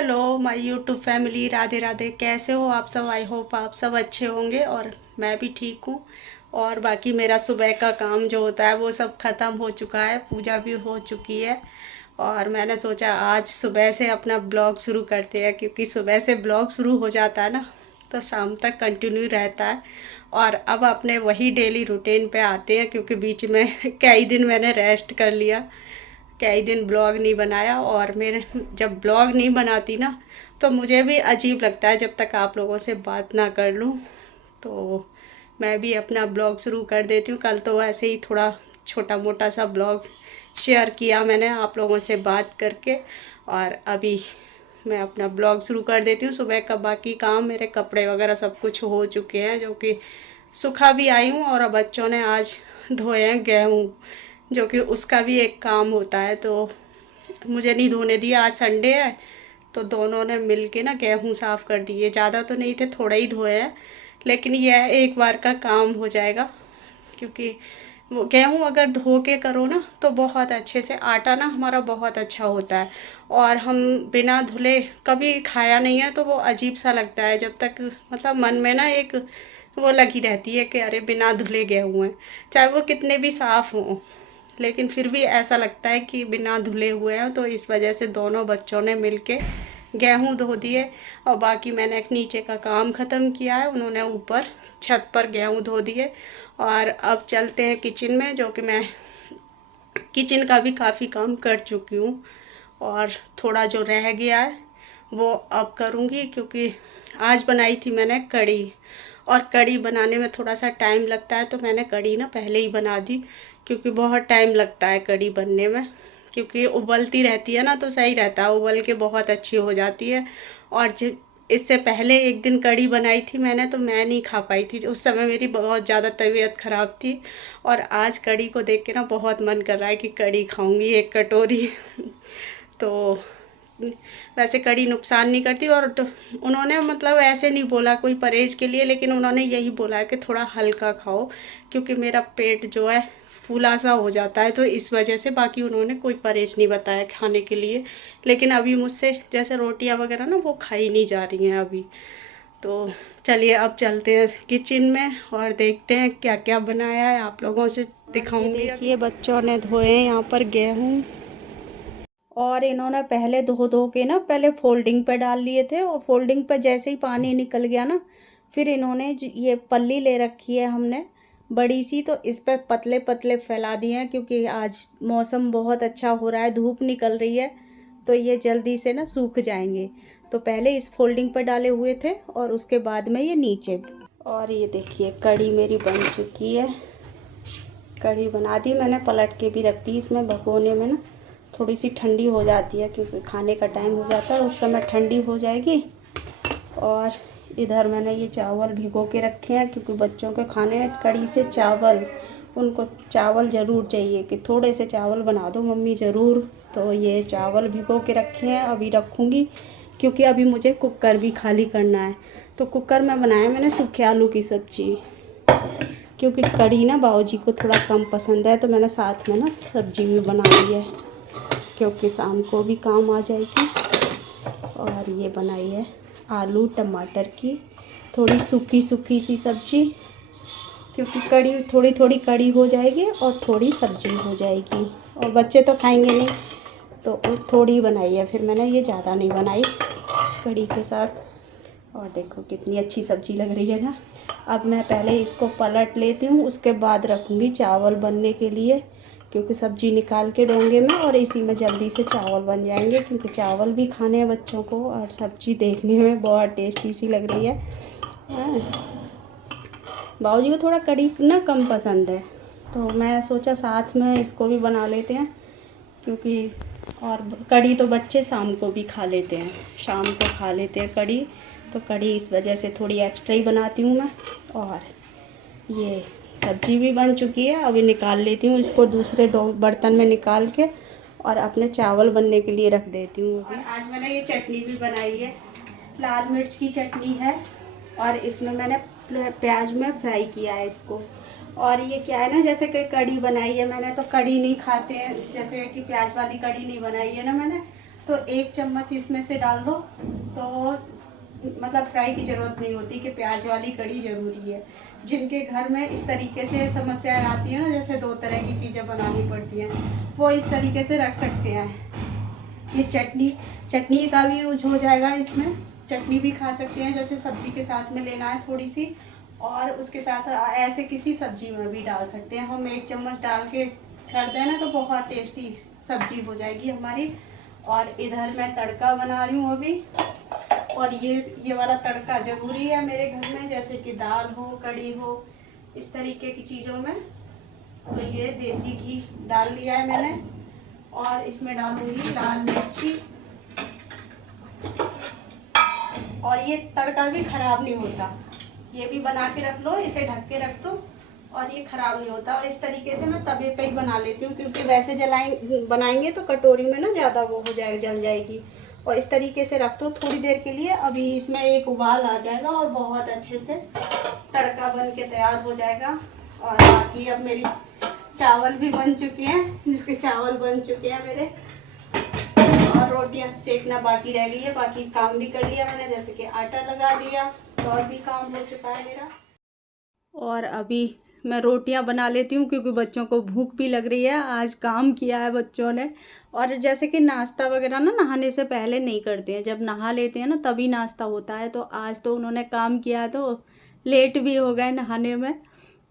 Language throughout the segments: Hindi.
Hello my YouTube family, Radhe Radhe. कैसे हो आप सब? आई होप आप सब अच्छे होंगे और मैं भी ठीक हूँ। और बाकी मेरा सुबह का काम जो होता है वो सब ख़त्म हो चुका है, पूजा भी हो चुकी है। और मैंने सोचा आज सुबह से अपना ब्लॉग शुरू करते हैं, क्योंकि सुबह से ब्लॉग शुरू हो जाता है ना तो शाम तक कंटिन्यू रहता है। और अब अपने वही डेली रूटीन पे आते हैं, क्योंकि बीच में कई दिन मैंने रेस्ट कर लिया, कई दिन ब्लॉग नहीं बनाया। और मेरे जब ब्लॉग नहीं बनाती ना तो मुझे भी अजीब लगता है जब तक आप लोगों से बात ना कर लूँ। तो मैं भी अपना ब्लॉग शुरू कर देती हूँ। कल तो ऐसे ही थोड़ा छोटा मोटा सा ब्लॉग शेयर किया मैंने आप लोगों से बात करके। और अभी मैं अपना ब्लॉग शुरू कर देती हूँ। सुबह का बाकी काम, मेरे कपड़े वगैरह सब कुछ हो चुके हैं, जो कि सुखा भी आई हूँ। और बच्चों ने आज धोए हैं गेहूँ, जो कि उसका भी एक काम होता है। तो मुझे नहीं धोने दिया, आज संडे है तो दोनों ने मिल के ना गेहूँ साफ़ कर दिए। ज़्यादा तो नहीं थे, थोड़ा ही धोए हैं, लेकिन यह एक बार का काम हो जाएगा। क्योंकि वो गेहूँ अगर धो के करो ना तो बहुत अच्छे से आटा ना हमारा बहुत अच्छा होता है। और हम बिना धुले कभी खाया नहीं है तो वो अजीब सा लगता है, जब तक मतलब मन में ना एक वो लगी रहती है कि अरे बिना धुले गेहूँ हैं, चाहे वो कितने भी साफ़ हों, लेकिन फिर भी ऐसा लगता है कि बिना धुले हुए हैं। तो इस वजह से दोनों बच्चों ने मिलके गेहूं धो दिए। और बाकी मैंने नीचे का काम ख़त्म किया है, उन्होंने ऊपर छत पर गेहूं धो दिए। और अब चलते हैं किचन में, जो कि मैं किचन का भी काफ़ी काम कर चुकी हूँ। और थोड़ा जो रह गया है वो अब करूँगी, क्योंकि आज बनाई थी मैंने कढ़ी। और कढ़ी बनाने में थोड़ा सा टाइम लगता है, तो मैंने कढ़ी ना पहले ही बना दी, क्योंकि बहुत टाइम लगता है कढ़ी बनने में। क्योंकि उबलती रहती है ना तो सही रहता है, उबल के बहुत अच्छी हो जाती है। और इससे पहले एक दिन कढ़ी बनाई थी मैंने, तो मैं नहीं खा पाई थी, उस समय मेरी बहुत ज़्यादा तबीयत ख़राब थी। और आज कढ़ी को देख के ना बहुत मन कर रहा है कि कढ़ी खाऊंगी एक कटोरी। तो वैसे कड़ी नुकसान नहीं करती। और तो उन्होंने मतलब ऐसे नहीं बोला कोई परहेज के लिए, लेकिन उन्होंने यही बोला है कि थोड़ा हल्का खाओ, क्योंकि मेरा पेट जो है फूला सा हो जाता है, तो इस वजह से। बाकी उन्होंने कोई परहेज नहीं बताया खाने के लिए। लेकिन अभी मुझसे जैसे रोटियां वगैरह ना वो खाई नहीं जा रही हैं अभी। तो चलिए अब चलते हैं किचन में और देखते हैं क्या क्या बनाया है, आप लोगों से दिखाऊंगी। देखिए बच्चों ने धोए यहाँ पर गेहूँ, और इन्होंने पहले धो धो के ना पहले फोल्डिंग पे डाल लिए थे। और फोल्डिंग पे जैसे ही पानी निकल गया ना, फिर इन्होंने ये पल्ली ले रखी है हमने बड़ी सी, तो इस पर पतले पतले फैला दिए हैं। क्योंकि आज मौसम बहुत अच्छा हो रहा है, धूप निकल रही है, तो ये जल्दी से ना सूख जाएंगे। तो पहले इस फोल्डिंग पर डाले हुए थे और उसके बाद में ये नीचे। और ये देखिए कढ़ी मेरी बन चुकी है। कढ़ी बना दी मैंने, पलट के भी रख दी इसमें भगोने में ना, थोड़ी सी ठंडी हो जाती है, क्योंकि खाने का टाइम हो जाता है, उस समय ठंडी हो जाएगी। और इधर मैंने ये चावल भिगो के रखे हैं, क्योंकि बच्चों के खाने हैं कढ़ी से चावल, उनको चावल ज़रूर चाहिए कि थोड़े से चावल बना दो मम्मी ज़रूर। तो ये चावल भिगो के रखे हैं, अभी रखूँगी, क्योंकि अभी मुझे कुकर भी खाली करना है। तो कुकर में बनाया मैंने सूखे आलू की सब्ज़ी, क्योंकि कढ़ी ना बाऊजी को थोड़ा कम पसंद है, तो मैंने साथ में ना सब्ज़ी भी बना ली है, क्योंकि शाम को भी काम आ जाएगी। और ये बनाई है आलू टमाटर की थोड़ी सूखी सूखी सी सब्ज़ी, क्योंकि कड़ी थोड़ी थोड़ी कड़ी हो जाएगी और थोड़ी सब्ज़ी हो जाएगी। और बच्चे तो खाएंगे नहीं, तो थोड़ी बनाई है फिर मैंने, ये ज़्यादा नहीं बनाई कड़ी के साथ। और देखो कितनी अच्छी सब्ज़ी लग रही है ना। अब मैं पहले इसको पलट लेती हूँ, उसके बाद रखूँगी चावल बनने के लिए, क्योंकि सब्ज़ी निकाल के डोंगे में और इसी में जल्दी से चावल बन जाएंगे, क्योंकि चावल भी खाने हैं बच्चों को और सब्ज़ी देखने में बहुत टेस्टी सी लग रही है। बाबूजी को थोड़ा कड़ी ना कम पसंद है, तो मैं सोचा साथ में इसको भी बना लेते हैं, क्योंकि और कड़ी तो बच्चे शाम को भी खा लेते हैं, शाम को खा लेते हैं कड़ी, तो कड़ी इस वजह से थोड़ी एक्स्ट्रा ही बनाती हूँ मैं। और ये सब्ज़ी भी बन चुकी है, अभी निकाल लेती हूँ इसको दूसरे बर्तन में निकाल के, और अपने चावल बनने के लिए रख देती हूँ। और आज मैंने ये चटनी भी बनाई है, लाल मिर्च की चटनी है, और इसमें मैंने प्याज में फ्राई किया है इसको। और ये क्या है ना, जैसे कि कढ़ी बनाई है मैंने, तो कढ़ी नहीं खाते हैं, जैसे कि प्याज वाली कढ़ी नहीं बनाई है ना मैंने, तो 1 चम्मच इसमें से डाल दो। तो मतलब फ्राई की ज़रूरत नहीं होती कि प्याज वाली कढ़ी ज़रूरी है। जिनके घर में इस तरीके से समस्याएं आती हैं ना, जैसे 2 तरह की चीज़ें बनानी पड़ती हैं, वो इस तरीके से रख सकते हैं। ये चटनी का भी यूज हो जाएगा इसमें। चटनी भी खा सकते हैं, जैसे सब्जी के साथ में लेना है थोड़ी सी, और उसके साथ ऐसे किसी सब्जी में भी डाल सकते हैं। हम 1 चम्मच डाल के कर दें ना तो बहुत टेस्टी सब्जी हो जाएगी हमारी। और इधर मैं तड़का बना रही हूँ अभी, और ये वाला तड़का ज़रूरी है मेरे घर में, जैसे कि दाल हो, कढ़ी हो, इस तरीके की चीज़ों में। तो ये देसी घी डाल लिया है मैंने, और इसमें डालूंगी लाल मिर्ची। और ये तड़का भी ख़राब नहीं होता, ये भी बना के रख लो, इसे ढक के रख दो और ये ख़राब नहीं होता। और इस तरीके से मैं तवे पे ही बना लेती हूँ, क्योंकि वैसे बनाएंगे तो कटोरी में ना ज़्यादा वो हो जाएगा, जल जाएगी। और इस तरीके से रख दो थोड़ी देर के लिए। अभी इसमें एक उबाल आ जाएगा और बहुत अच्छे से तड़का बन के तैयार हो जाएगा। और बाकी अब मेरी चावल भी बन चुके हैं, चावल बन चुके हैं मेरे, और रोटियां सेकना बाकी रह गई है। बाकी काम भी कर लिया मैंने, जैसे कि आटा लगा दिया, तो और भी काम हो चुका है मेरा। और अभी मैं रोटियां बना लेती हूँ, क्योंकि बच्चों को भूख भी लग रही है। आज काम किया है बच्चों ने। और जैसे कि नाश्ता वगैरह ना नहाने से पहले नहीं करते हैं, जब नहा लेते हैं ना तभी नाश्ता होता है। तो आज तो उन्होंने काम किया तो लेट भी हो गए नहाने में,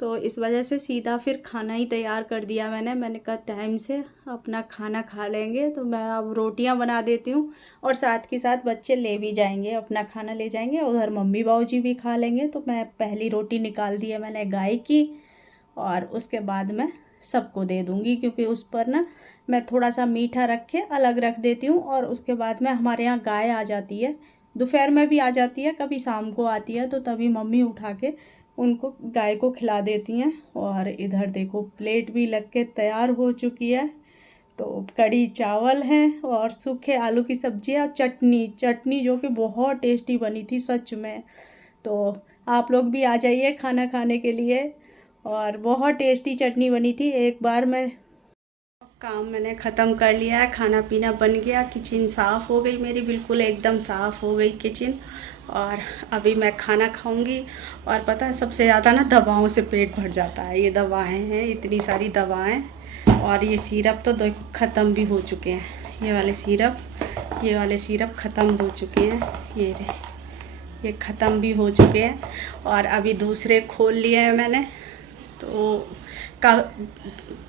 तो इस वजह से सीधा फिर खाना ही तैयार कर दिया मैंने कहा टाइम से अपना खाना खा लेंगे। तो मैं अब रोटियां बना देती हूँ, और साथ के साथ बच्चे ले भी जाएंगे, अपना खाना ले जाएंगे, उधर मम्मी बाबूजी भी खा लेंगे। तो मैं पहली रोटी निकाल दी है मैंने गाय की, और उसके बाद मैं सबको दे दूँगी, क्योंकि उस पर ना मैं थोड़ा सा मीठा रख के अलग रख देती हूँ। और उसके बाद में हमारे यहाँ गाय आ जाती है, दोपहर में भी आ जाती है, कभी शाम को आती है, तो तभी मम्मी उठा के उनको गाय को खिला देती हैं। और इधर देखो प्लेट भी लग के तैयार हो चुकी है। तो कढ़ी चावल हैं, और सूखे आलू की सब्जी और चटनी जो कि बहुत टेस्टी बनी थी सच में। तो आप लोग भी आ जाइए खाना खाने के लिए, और बहुत टेस्टी चटनी बनी थी। एक बार मैं काम मैंने ख़त्म कर लिया है, खाना पीना बन गया, किचन साफ़ हो गई मेरी, बिल्कुल एकदम साफ़ हो गई किचन। और अभी मैं खाना खाऊंगी। और पता है सबसे ज़्यादा ना दवाओं से पेट भर जाता है। ये दवाएं हैं, इतनी सारी दवाएं, और ये सिरप तो देखो ख़त्म भी हो चुके हैं। ये वाले सिरप ख़त्म हो चुके हैं, ये ख़त्म भी हो चुके हैं। और अभी दूसरे खोल लिए हैं मैंने। तो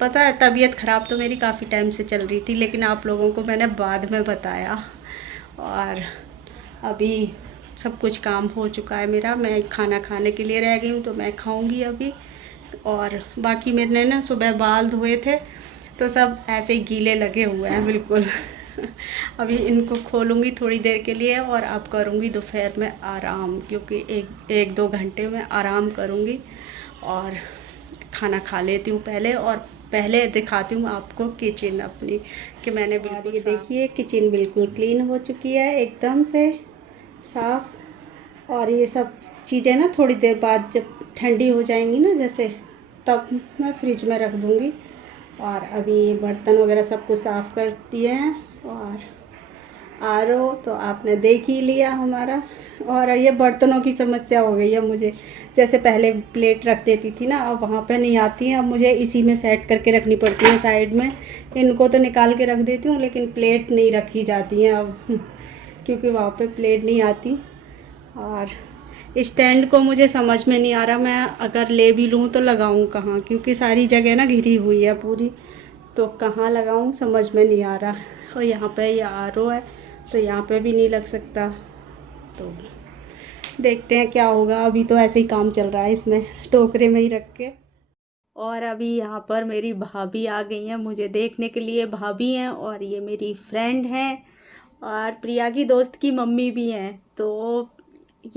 पता है तबीयत ख़राब तो मेरी काफ़ी टाइम से चल रही थी, लेकिन आप लोगों को मैंने बाद में बताया। और अभी सब कुछ काम हो चुका है मेरा, मैं खाना खाने के लिए रह गई हूँ, तो मैं खाऊंगी अभी। और बाकी मैंने ना सुबह बाल धोए थे, तो सब ऐसे ही गीले लगे हुए हैं बिल्कुल। अभी इनको खोलूँगी थोड़ी देर के लिए, और अब करूँगी दोपहर में आराम, क्योंकि एक दो घंटे में आराम करूँगी। और खाना खा लेती हूँ पहले, और पहले दिखाती हूँ आपको किचन अपनी, कि मैंने बिल्कुल ये देखिए किचन बिल्कुल क्लीन हो चुकी है, एकदम से साफ़। और ये सब चीज़ें ना थोड़ी देर बाद जब ठंडी हो जाएंगी ना, जैसे तब मैं फ्रिज में रख दूँगी। और अभी बर्तन वगैरह सब कुछ साफ़ कर दिए हैं। और आरओ तो आपने देख ही लिया हमारा। और ये बर्तनों की समस्या हो गई है मुझे, जैसे पहले प्लेट रख देती थी ना, अब वहाँ पे नहीं आती हैं, अब मुझे इसी में सेट करके रखनी पड़ती है साइड में। इनको तो निकाल के रख देती हूँ, लेकिन प्लेट नहीं रखी जाती हैं अब, क्योंकि वहाँ पे प्लेट नहीं आती। और स्टैंड को मुझे समझ में नहीं आ रहा, मैं अगर ले भी लूँ तो लगाऊँ कहाँ, क्योंकि सारी जगह ना घिरी हुई है पूरी, तो कहाँ लगाऊँ समझ में नहीं आ रहा। और यहाँ पे ये आरओ है, तो यहाँ पे भी नहीं लग सकता। तो देखते हैं क्या होगा, अभी तो ऐसे ही काम चल रहा है इसमें, टोकरे में ही रख के। और अभी यहाँ पर मेरी भाभी आ गई हैं मुझे देखने के लिए। भाभी हैं और ये मेरी फ्रेंड हैं, और प्रिया की दोस्त की मम्मी भी हैं, तो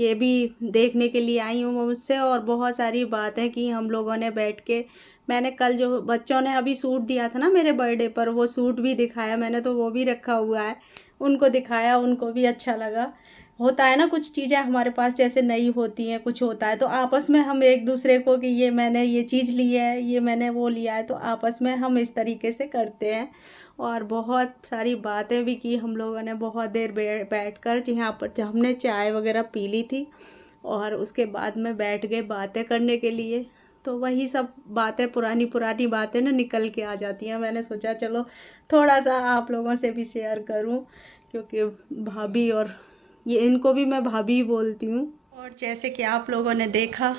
ये भी देखने के लिए आई हूँ मुझसे। और बहुत सारी बातें की हम लोगों ने बैठ के। मैंने कल जो बच्चों ने अभी सूट दिया था ना मेरे बर्थडे पर, वो सूट भी दिखाया मैंने, तो वो भी रखा हुआ है, उनको दिखाया, उनको भी अच्छा लगा। होता है ना कुछ चीज़ें हमारे पास जैसे नई होती हैं, कुछ होता है तो आपस में हम एक दूसरे को कि ये मैंने ये चीज़ ली है, ये मैंने वो लिया है, तो आपस में हम इस तरीके से करते हैं। और बहुत सारी बातें भी की हम लोगों ने, बहुत देर बैठ कर यहाँ पर हमने चाय वगैरह पी ली थी और उसके बाद में बैठ गए बातें करने के लिए। तो वही सब बातें, पुरानी पुरानी बातें ना निकल के आ जाती हैं। मैंने सोचा चलो थोड़ा सा आप लोगों से भी शेयर करूं, क्योंकि भाभी, और ये इनको भी मैं भाभी ही बोलती हूँ। और जैसे कि आप लोगों ने देखा,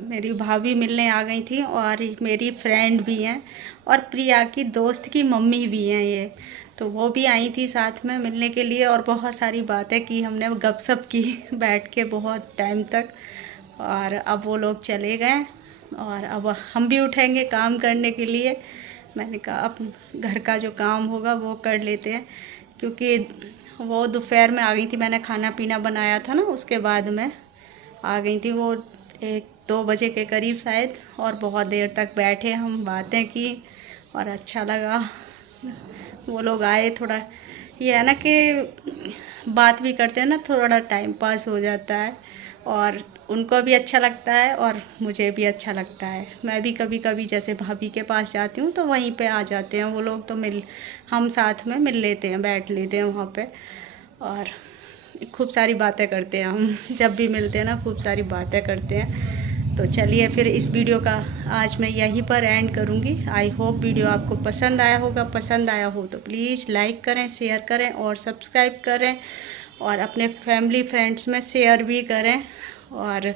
मेरी भाभी मिलने आ गई थी और मेरी फ्रेंड भी हैं और प्रिया की दोस्त की मम्मी भी हैं ये, तो वो भी आई थी साथ में मिलने के लिए। और बहुत सारी बातें की हमने, गपशप की बैठ के बहुत टाइम तक। और अब वो लोग चले गए और अब हम भी उठेंगे काम करने के लिए। मैंने कहा अब घर का जो काम होगा वो कर लेते हैं, क्योंकि वो दोपहर में आ गई थी, मैंने खाना पीना बनाया था ना, उसके बाद में आ गई थी वो 1-2 बजे के करीब शायद। और बहुत देर तक बैठे हम, बातें की और अच्छा लगा। वो लोग आए, थोड़ा ये है ना कि बात भी करते हैं ना, थोड़ा टाइम पास हो जाता है और उनको भी अच्छा लगता है और मुझे भी अच्छा लगता है। मैं भी कभी कभी जैसे भाभी के पास जाती हूँ तो वहीं पे आ जाते हैं वो लोग, तो हम साथ में मिल लेते हैं, बैठ लेते हैं वहाँ पे और खूब सारी बातें करते हैं हम। जब भी मिलते हैं ना खूब सारी बातें करते हैं। तो चलिए फिर इस वीडियो का आज मैं यहीं पर एंड करूँगी। आई होप वीडियो आपको पसंद आया होगा। पसंद आया हो तो प्लीज़ लाइक करें, शेयर करें और सब्सक्राइब करें और अपने फैमिली फ्रेंड्स में शेयर भी करें और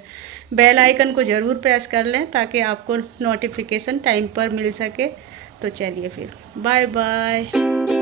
बेल आइकन को ज़रूर प्रेस कर लें ताकि आपको नोटिफिकेशन टाइम पर मिल सके। तो चलिए फिर, बाय बाय।